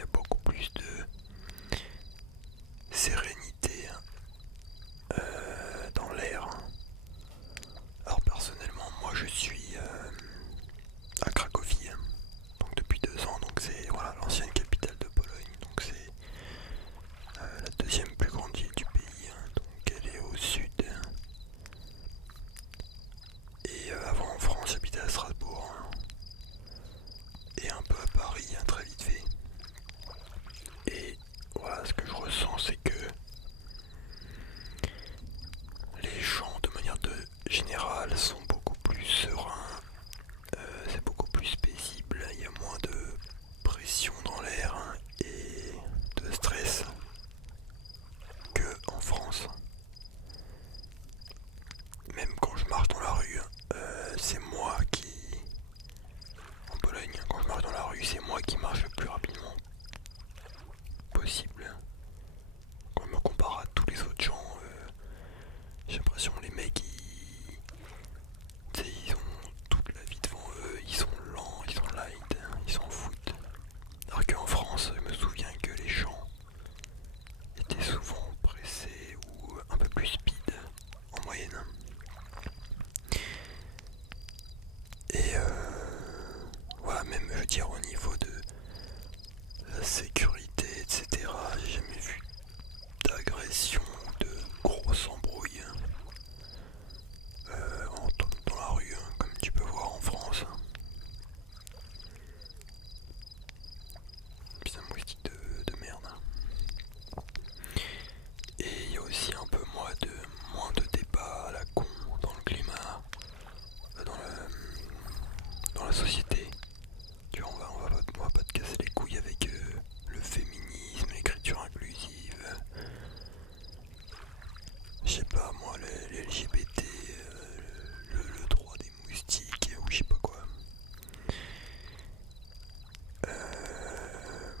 y a beaucoup plus de sérénité dans l'air. Alors personnellement, moi je suis à Cracovie, donc depuis 2 ans, donc c'est voilà, l'ancienne capitale de Pologne, donc c'est la deuxième plus grande ville du pays, donc elle est au sud. Et avant en France, j'habitais à Strasbourg et un peu à Paris, très vite fait. Et voilà, ce que je ressens, c'est que les gens, de manière générale, sont beaucoup plus sereins, c'est beaucoup plus paisible, il y a moins de pression dans l'air et de stress que en France. Même quand je marche dans la rue, c'est moi qui... En Pologne, quand je marche dans la rue, c'est moi qui marche le plus rapidement possible. Quand je me compare à tous les autres gens, j'ai l'impression que les mecs, ils ont toute la vie devant eux, ils sont lents, ils sont light, ils s'en foutent. Alors qu'en France, je me souviens que les gens étaient souvent pressés ou un peu plus speed en moyenne. Et voilà, même je veux dire au niveau de la sécurité, etc., j'ai jamais vu d'agression ou de grosses embrouilles dans la rue, comme tu peux voir en France. Putain, moustique de merde. Et il y a aussi un peu moins de débats à la con dans le climat, dans la société. Tu vois, on va pas te casser les couilles avec le féminisme, l'écriture inclusive, je sais pas moi, les LGBT, le droit des moustiques, ou je sais pas quoi.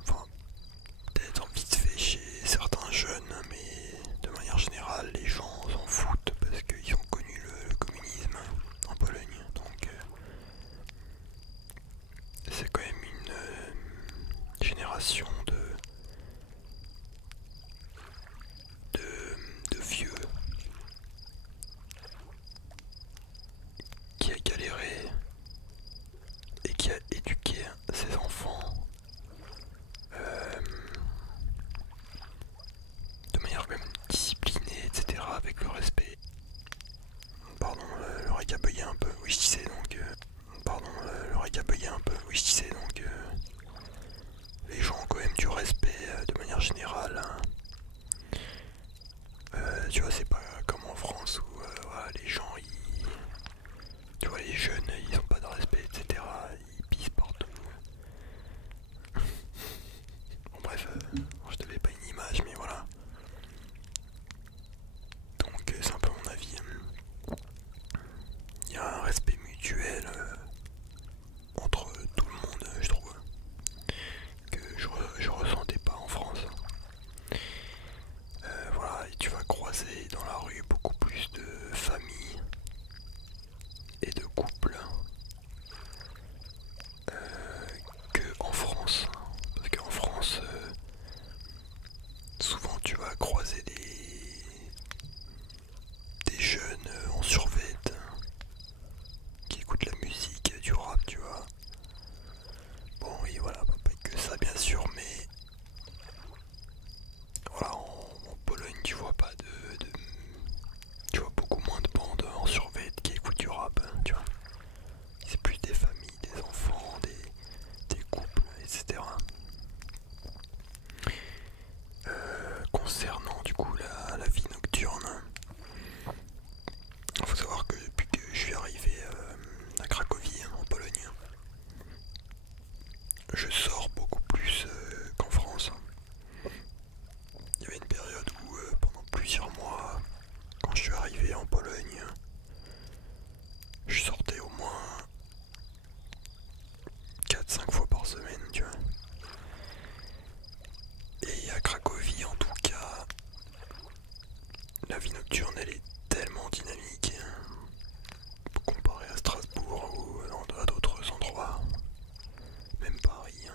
Enfin, peut-être vite fait chez certains jeunes, mais de manière générale, les gens s'en foutent parce qu'ils ont connu le communisme en Pologne. Donc, c'est quand même une génération de vieux qui a galéré et qui a éduqué ses enfants de manière quand même disciplinée, etc., avec le respect. Pardon, l'oreille a bugué un peu, oui je disais donc... pardon, l'oreille a bugué un peu, oui je disais donc... les gens ont quand même du respect de manière générale. Tu vois, c'est pas comme en France où voilà, les gens, tu vois, les jeunes, ils ont pas de respect, etc. Ils pissent partout. Bon bref, je t'avais pas une image, mais voilà. Donc c'est un peu mon avis. Il y a un respect mutuel entre tout le monde, je trouve, que je ressentais pas en France. Voilà, et tu vas croiser dans la rue beaucoup plus de familles et de couples que en France. Parce qu'en France, souvent tu vas croiser des jeunes en survêt qui écoutent la musique, du rap, tu vois. Bon, oui, voilà, pas que ça, bien sûr, mais voilà, en Pologne, tu vois pas tu vois beaucoup moins de bandes en survêt qui écoutent du rap, tu vois. C'est plus des familles, des enfants, des couples, etc. Concernant du coup la vie nocturne, il faut savoir que depuis que je suis arrivé à Cracovie, en Pologne, je sors beaucoup plus qu'en France. Il y avait une période où pendant plusieurs mois, quand je suis arrivé en Pologne, je sortais au moins 4-5 fois par semaine, tu vois. Et à Cracovie, en tout cas, la vie nocturne, elle est tellement dynamique, comparée à Strasbourg ou à d'autres endroits, même Paris.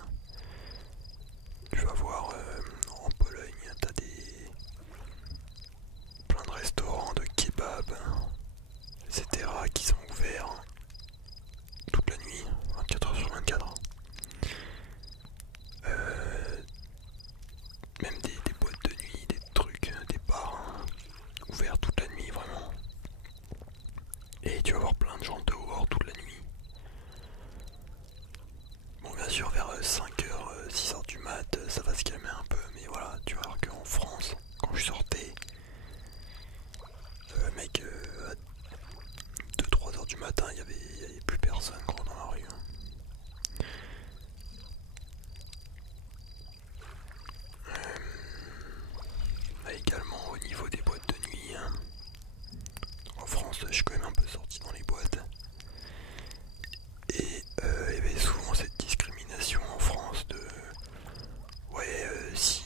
même des boîtes de nuit, des trucs, des bars hein, ouverts toute la nuit vraiment. Et tu vas voir plein de gens dehors toute la nuit. Bon bien sûr vers 5h, 6h du mat, ça va se calmer un peu, mais voilà, tu vas voir qu'en France, quand je sortais, mec, à 2-3h du matin, il y avait plus personne gros dans la rue. Hein. Également au niveau des boîtes de nuit, hein. En France, je suis quand même un peu sorti dans les boîtes. Et il y avait souvent cette discrimination en France de ouais, si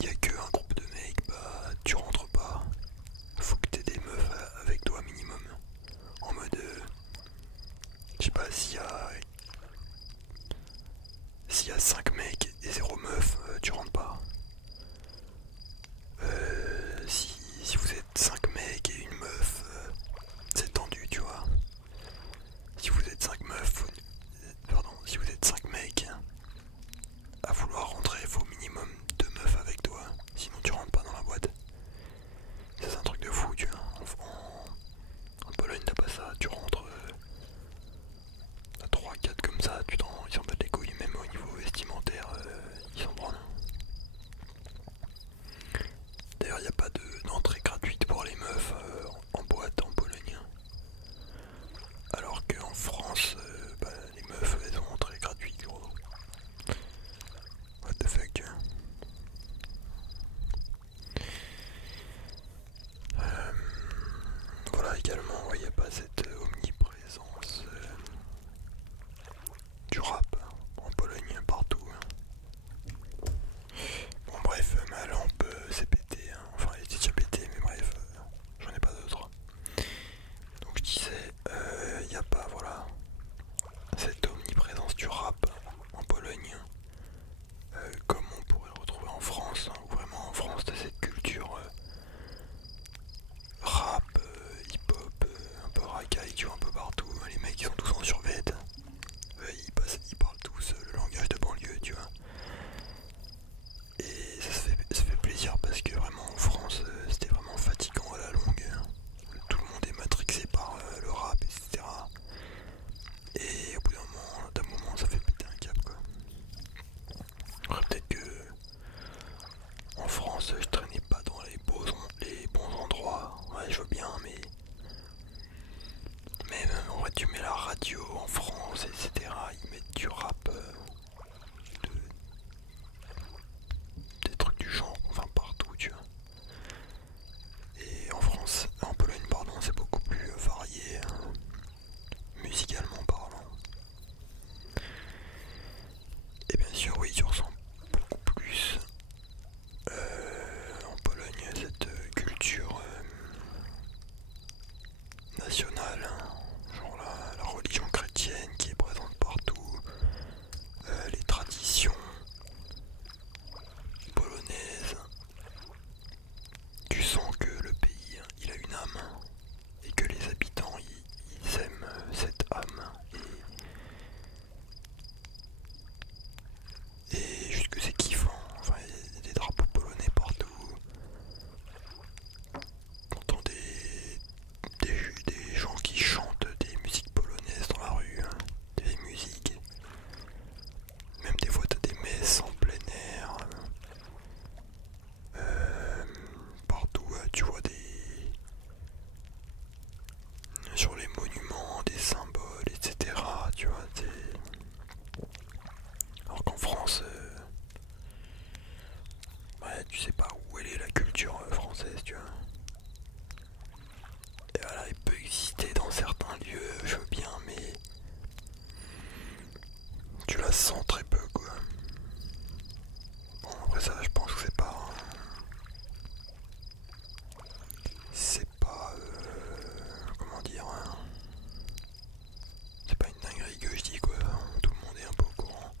il y a que un groupe de mecs, bah tu rentres pas. Faut que t'aies des meufs avec toi minimum. En mode, je sais pas, s'il y a 5 mecs et 0 meuf, tu rentres pas. Si vous êtes 5 mecs et une meuf, c'est tendu, tu vois. Si vous êtes 5 meufs, si vous êtes 5 mecs, à vouloir rentrer, il faut au minimum 2 meufs avec toi, sinon tu rentres pas dans la boîte. Ça, c'est un truc de fou, tu vois. En Pologne, t'as pas ça, tu rentres à 3-4 comme ça, ils s'en battent les couilles, même au niveau vestimentaire, ils s'en branlent. D'ailleurs, il n'y a pas d'entrée gratuite pour les meufs en boîte en Pologne. Alors qu'en France, les meufs, elles ont entrée gratuite, gros. What the fuck, tu vois. Voilà, également, il n'y a pas cette omniprésence du rap en Pologne partout. Bon bref, ma lampe s'est pétée, hein. Enfin elle était déjà pétée mais bref, j'en ai pas d'autre. Donc je disais, il n'y a pas voilà cette omniprésence du rap en Pologne comme on pourrait le retrouver en France, hein, où vraiment en France t'as cette culture rap, hip-hop, un peu racaille, tu vois, un peu partout. Les mecs ils sont tous en survêt, ils parlent tous le langage de banlieue, tu vois. Et ça fait plaisir parce que vraiment en France c'était vraiment fatigant à la longue. Tout le monde est matrixé par le rap, etc. Et au bout d'un moment ça fait péter un câble quoi. Après peut-être que en France je traînais pas dans les bons endroits. Ouais je veux bien mais en vrai tu mets la radio en France, etc. Ils mettent du rap. Des trucs du genre, enfin partout, tu vois. Et en France, en Pologne, pardon, c'est beaucoup plus varié, hein, musicalement parlant. Et bien sûr, oui, tu ressens beaucoup plus en Pologne cette culture nationale, hein, genre la religion chrétienne qui est présente partout, les traditions polonaises. Tu sens que le pays, il a une âme et que les habitants, ils aiment cette âme et juste que c'est kiffant. Enfin, il y a des drapeaux polonais partout. T'entends des gens qui chantent des musiques polonaises dans la rue, hein, des musiques. Même des fois t'as des messes en plein air. Partout, tu vois sur les monuments, des symboles, etc. Tu vois, alors qu'en France, ouais, tu sais pas où elle est la culture française, tu vois. Et voilà, elle peut exister dans certains lieux, je veux bien, mais tu la sens très peu, quoi. Bon, après ça, je pense que comment dire, hein, c'est pas une dinguerie que je dis, quoi. Tout le monde est un peu au courant.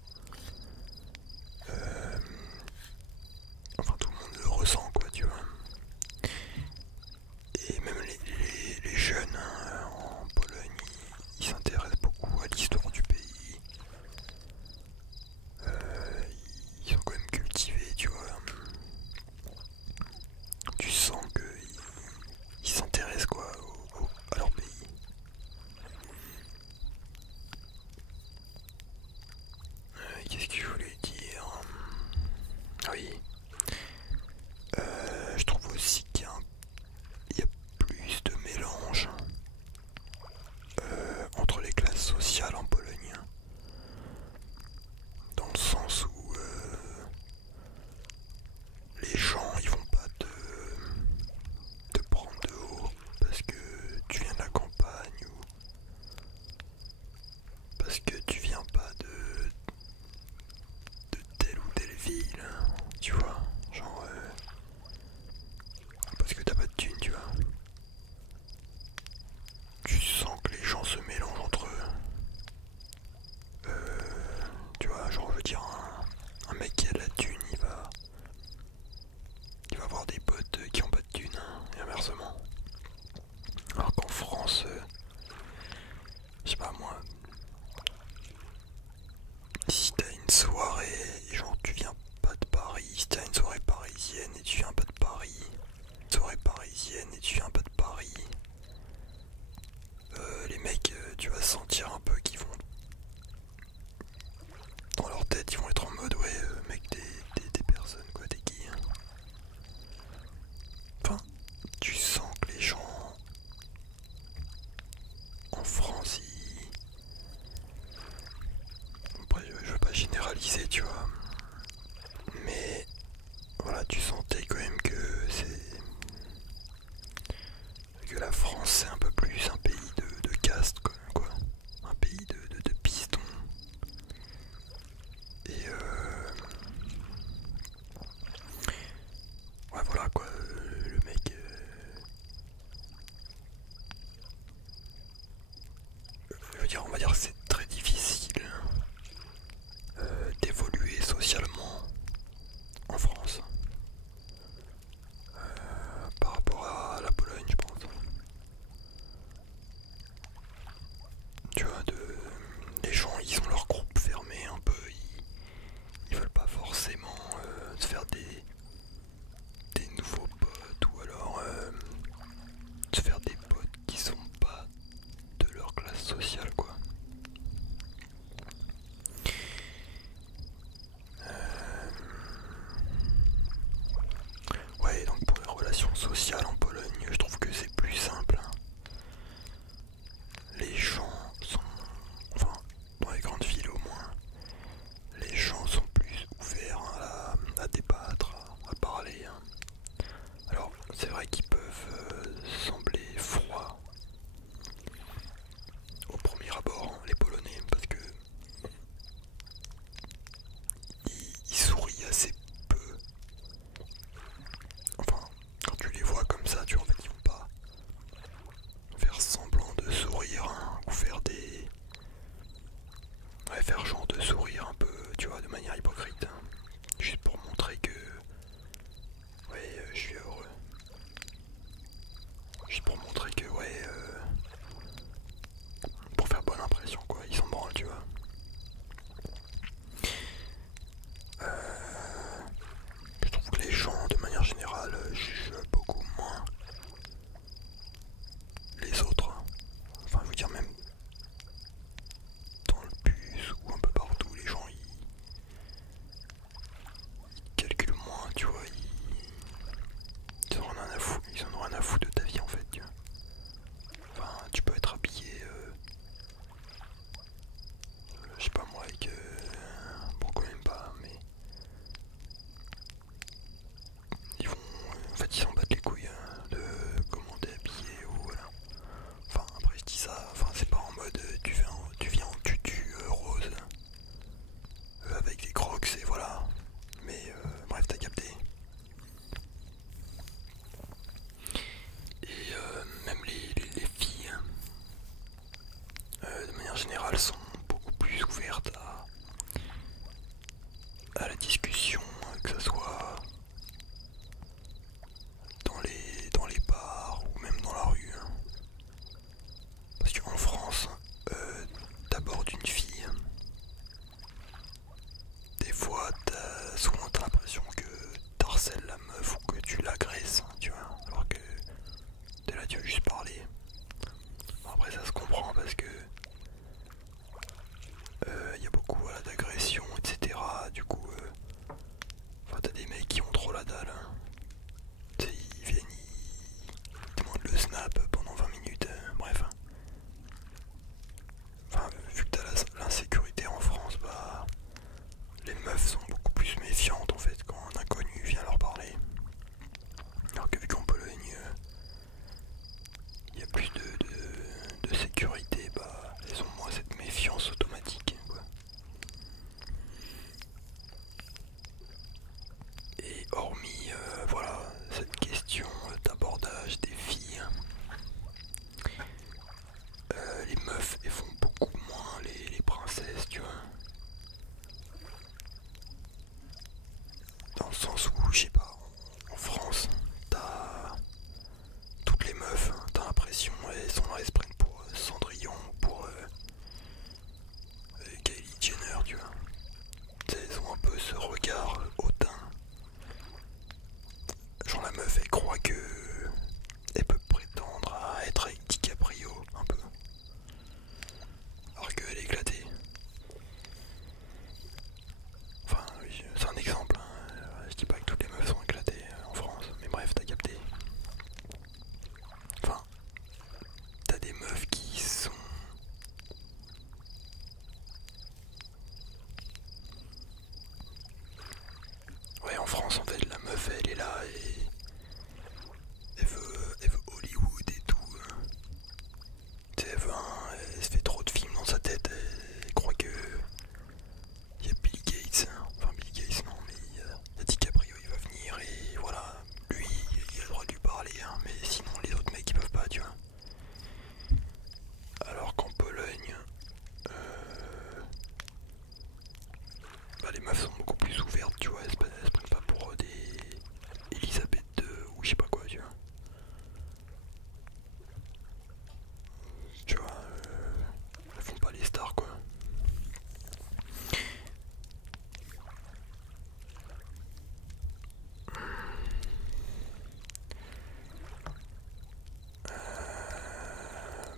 Enfin, tout le monde le ressent, quoi, tu vois. Et même les jeunes hein, en Pologne, ils s'intéressent beaucoup à l'histoire du pays. Ils ont quand même cultivé parisienne et tu viens pas de Paris, les mecs, tu vas sentir un peu qu'ils vont, dans leur tête, ils vont être en mode ouais, mec, t'es personne quoi, t'es qui hein. Enfin, tu sens que les gens en France, après, je veux pas généraliser, tu vois, mais voilà, tu sentais quand même que la France c'est un peu plus un pays de caste quoi. Un pays de pistons. Et ouais voilà quoi, le mec je veux dire, on va dire que c'est très difficile d'évoluer socialement en France par rapport à la Pologne, je pense. Tu vois, les gens, ils ont leur groupe fermé un peu, ils veulent pas forcément se faire des nouveaux potes ou alors se faire des potes qui sont pas de leur classe sociale, quoi. Ouais, donc pour les relations sociales en Pologne, je trouve que c'est plus simple, hein. Les gens sont, enfin, dans les grandes villes au moins, les gens sont plus ouverts à débattre, à parler, hein. Alors, c'est vrai qu'ils peuvent sembler froids au premier abord, hein, les Polonais, parce que ils sourient assez peu. Enfin, quand tu les vois comme ça, tu en fait, ils vont pas faire semblant de sourire, hein, ou faire des... Ouais, faire genre de sourire un peu, tu vois, de manière hypocrite, hein, juste pour montrer que... Ouais, je suis heureux. Juste pour montrer que, ouais, pour faire bonne impression, quoi, ils s'en branlent, tu vois. Je trouve que les gens, de manière générale, jugent beaucoup moins les autres. Enfin, je veux dire, même dans le bus ou un peu partout, les gens, ils calculent moins, tu vois, ils en ont rien à foutre, ils en ont rien à foutre de ta vie, en fait, tu vois. Enfin, tu peux être habillé, je sais pas moi, avec... bon, quand même pas, mais... Ils vont... en fait, ils s'en battent les couilles hein, de comment t'es habillé ou voilà. Enfin, après, je dis ça, enfin, c'est pas en mode tu viens en tutu rose avec des crocs et voilà. Mais bref, t'as capté. Et même les filles, hein, de manière générale, sont beaucoup plus ouvertes à la discussion, que ce soit dans les bars ou même dans la rue, hein. Parce qu'en France, t'abordes une fille, des fois souvent t'as l'impression que t'harcèles la meuf ou que tu l'agresses, hein, tu vois, alors que t'es là, tu veux juste parler. Bon, après ça se comprend parce que y a beaucoup voilà, d'agressions, etc. Du coup, enfin, t'as des mecs qui ont trop la dalle, hein. T'sais, ils viennent, ils demandent le snap pendant 20 minutes, bref. Enfin, vu que t'as l'insécurité en France, bah, les meufs sont beaucoup plus méfiantes en fait quand un inconnu vient leur parler. Alors que vu qu'en Pologne, il y a plus de sécurité, bah, elles ont moins cette méfiance automatique, quoi. Et hormis voilà, cette question d'abordage des filles, les meufs elles font beaucoup moins les princesses, tu vois. Dans le sens où, je sais pas, en France, t'as toutes les meufs, hein, t'as l'impression elles sont là, elles se prennent pour Cendrillon, pour Kylie Jenner, tu vois. Elles ont un peu ce regard hautain. Genre la meuf elle croit que les meufs sont beaucoup plus ouvertes, tu vois, elles se prennent pas pour des Elisabeth II ou je sais pas quoi, tu vois. Tu vois, elles font pas les stars quoi.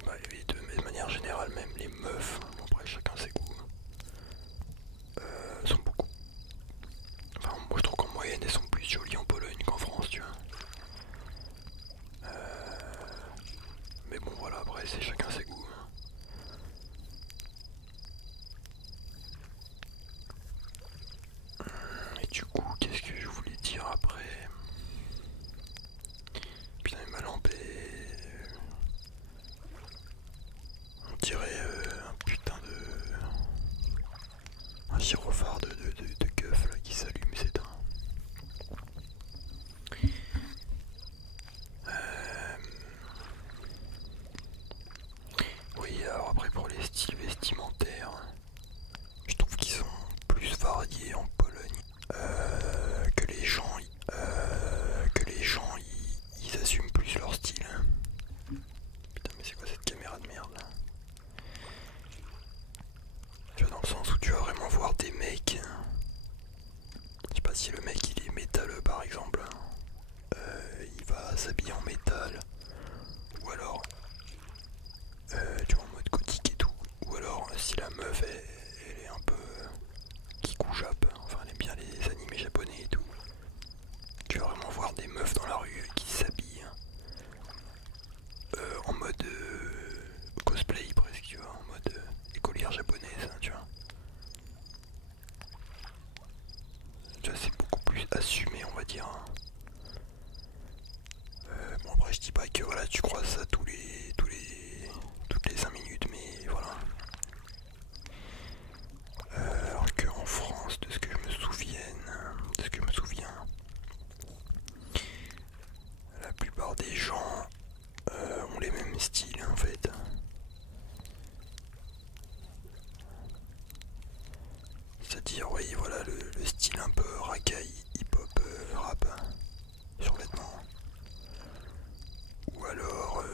Bah oui, de manière générale, même les meufs, bon, après chacun ses goûts, sont beaucoup. Enfin, moi je trouve qu'en moyenne elles sont plus jolies en Pologne qu'en France, tu vois. Mais bon, voilà, après c'est chacun ses goûts. Et du coup, qu'est-ce que je voulais dire après? Putain, ma lampe est. On dirait un putain de. Un gyrophare de keuf là qui s'allume, c'est un. Oui, alors après pour les styles vestimentaires, je trouve qu'ils sont plus variés en Pologne, que les gens, ils assument plus leur style. Putain, mais c'est quoi cette caméra de merde là? Tu vois, dans le sens où tu vas vraiment voir des mecs. Je sais pas si le mec il est métalleux par exemple, il va s'habiller en métal, ou alors tu vois en mode gothique et tout, ou alors si la meuf elle est un peu kikou jap, enfin elle aime bien les animés japonais et tout, tu vas vraiment voir des meufs dans la rue qui s'habillent en mode cosplay presque, tu vois, en mode écolière japonaise, hein, tu vois. Tu vois, c'est beaucoup plus assumé on va dire. Bon après je dis pas que voilà tu croises ça toutes les 5 minutes, mais voilà. Alors qu'en France, de ce que je me souviens, la plupart des gens ont les mêmes styles en fait. C'est-à-dire oui voilà le style un peu racaille, hip-hop, rap sur vêtements. Ou alors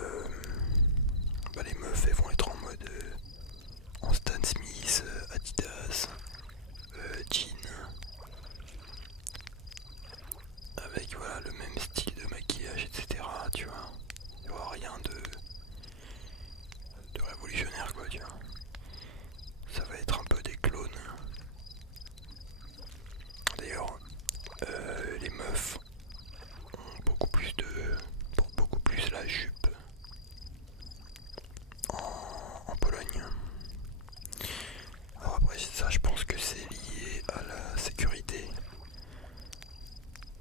bah, les meufs elles vont être en mode en Stan Smith, Adidas, jean, avec voilà le même style de maquillage, etc. Tu vois, il n'y aura rien de révolutionnaire quoi, tu vois. Ça va être un peu des clones. D'ailleurs, les meufs ont beaucoup plus portent beaucoup plus la jupe en Pologne. Alors après ça je pense que c'est lié à la sécurité.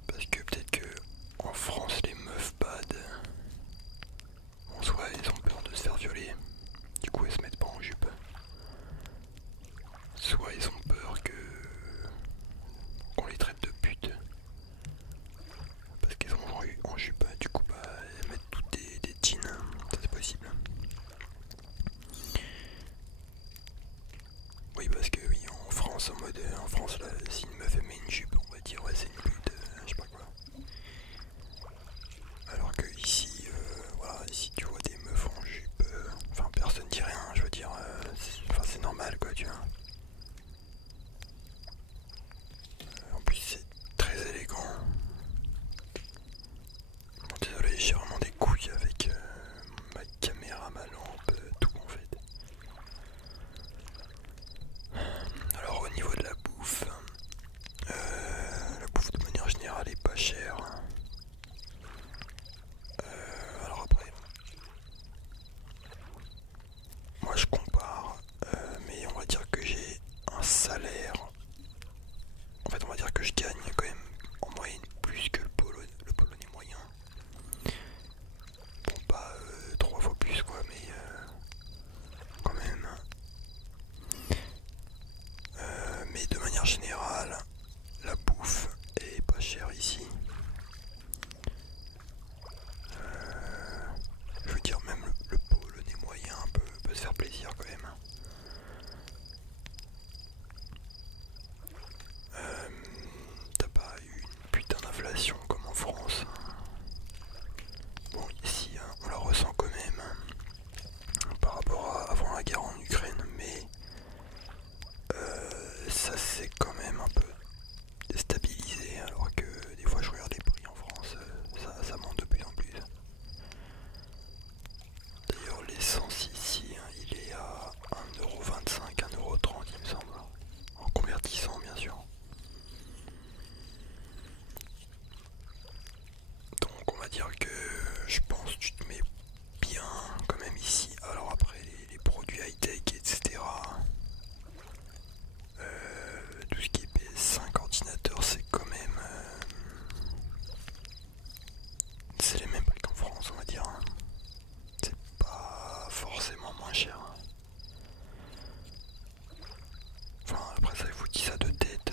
Parce que peut-être que en France les meufs bad en soi elles ont peur de se faire violer. Du coup elles se mettent pas en jupe. Soit ils ont peur qu'on les traite de putes. Parce qu'ils sont en jupe, du coup bah elles mettent toutes des jeans, ça c'est possible. Oui parce que oui en France en France là si une meuf elle met une jupe on va dire ouais c'est une pute, je sais pas quoi. Alors que ici voilà ici tu vois des meufs en jupe, enfin personne dit rien, je veux dire c'est normal quoi tu vois. En plus c'est très élégant. Bon, désolé j'ai vraiment des couilles avec ma caméra, ma lampe, tout en fait. Alors au niveau de la bouffe, ça s'est quand même un peu déstabilisé, alors que des fois je regarde les prix en France, ça monte de plus en plus. D'ailleurs l'essence ici, hein, il est à 1,25€, 1,30€ il me semble, en convertissant bien sûr. Donc on va dire que je pense que tu te mets bien quand même ici. Alors après les produits high-tech etc. Tout ce qui est PS5 ordinateur c'est quand même c'est les mêmes prix qu'en France on va dire. C'est pas forcément moins cher. Enfin après ça je vous dis ça de tête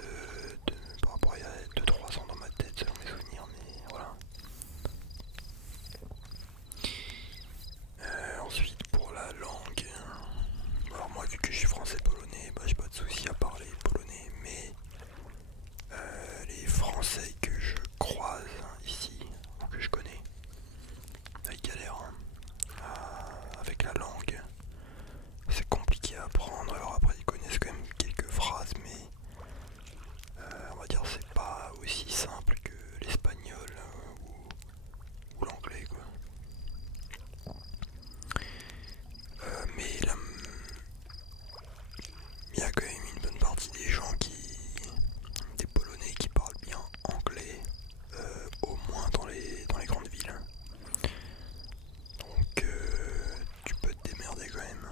par rapport à il y a 2-3 ans dans ma tête selon mes souvenirs mais voilà. Ensuite pour la langue, alors moi vu que je suis français polonais, bah, j'ai pas de souci à parler polonais, mais les français que je croise ici, ou que je connais, ils galèrent avec la langue, c'est compliqué à apprendre, alors après ils connaissent quand même quelques phrases, mais on va dire c'est pas aussi simple que l'espagnol ou l'anglais quoi. Mais là, il y a quand même une bonne partie des gens des Polonais qui parlent bien anglais, au moins dans les grandes villes. Donc tu peux te démerder quand même.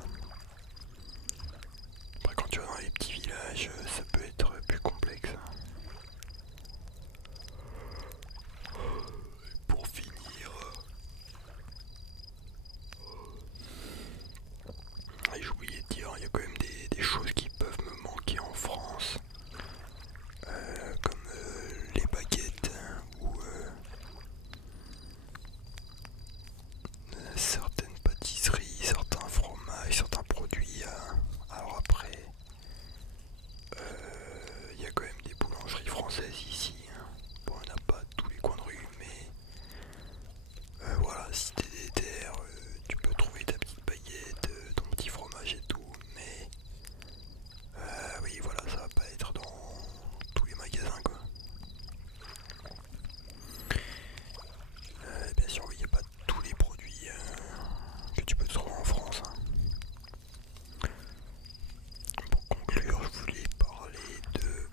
Après quand tu vas dans les petits villages, ça peut être plus complexe. Pour finir, et j'ai oublié de dire, il y a quand même des choses qui peuvent me manquer en France, comme les baguettes ou certaines pâtisseries, certains fromages, certains produits. Alors après, il y a quand même des boulangeries françaises ici. Hein. Bon, on n'a pas tous les coins de rue, mais voilà, si t'es déter, tu peux trouver ta petite baguette, ton petit fromage et tout, mais oui, voilà, ça va pas être dans tous les magasins quoi. Bien sûr, oui, il n'y a pas tous les produits que tu peux trouver en France. Hein. Pour conclure, je voulais parler de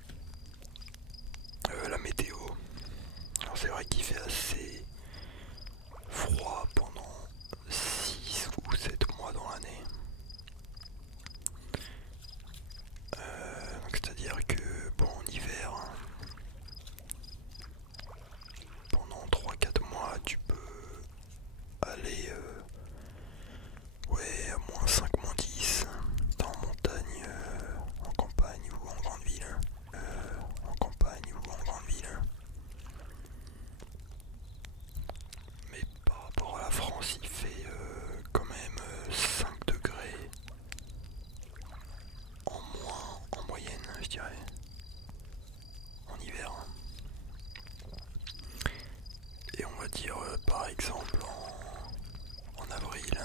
la météo. Alors c'est vrai qu'il fait assez froid pendant 6 ou 7 mois dans l'année. Donc c'est-à-dire que bon, en hiver, pendant 3-4 mois, tu peux aller ouais, à -5, -10 en montagne, en campagne ou en grande ville. En campagne ou en grande ville. Mais par rapport à la France, il fait quand même 5 degrés en moins en moyenne, je dirais, en hiver. Et on va dire par exemple en avril,